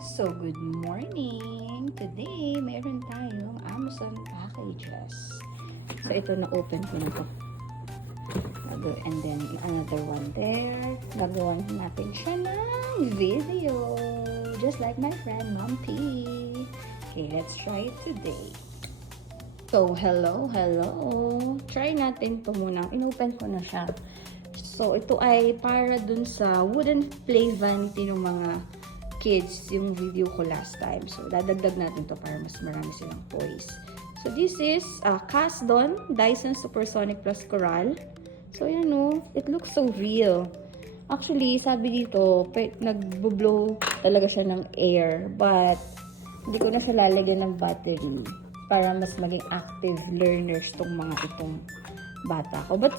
So, good morning! Today, meron tayong Amazon packages. So, ito na-open ko na to. And then, another one there. Gagawan natin siya ng video. Just like my friend, Mom P. Okay, let's try it today. So, hello. Try natin to muna. In-open ko na siya. So, ito ay para dun sa wooden play vanity ng mga kids, yung video ko last time. So, dadagdag natin to para mas marami silang toys. So, this is Casdon Dyson Supersonic Plus Coral. So, yan o. It looks so real. Actually, sabi dito, nagbo-blow talaga siya ng air. But, hindi ko na siya lalagyan ng battery para mas maging active learners tong mga itong bata ko. But,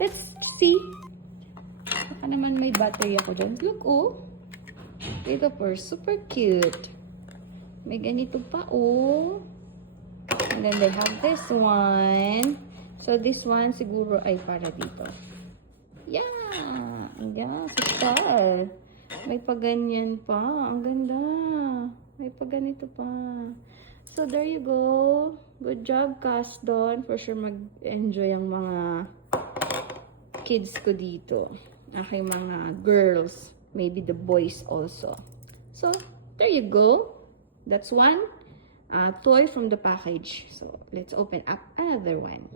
let's see. Baka naman may battery ako dyan. Look, oh. Ito po, super cute. May ganito pa, oh. And then they have this one. So, this one siguro ay para dito. Yeah! Yeah, star. May paganyan pa. Ang ganda. May paganito pa. So, there you go. Good job, Casdon. For sure, mag-enjoy ang mga kids ko dito. Aking mga girls. Maybe the boys also. So, there you go. That's one toy from the package. So, let's open up another one.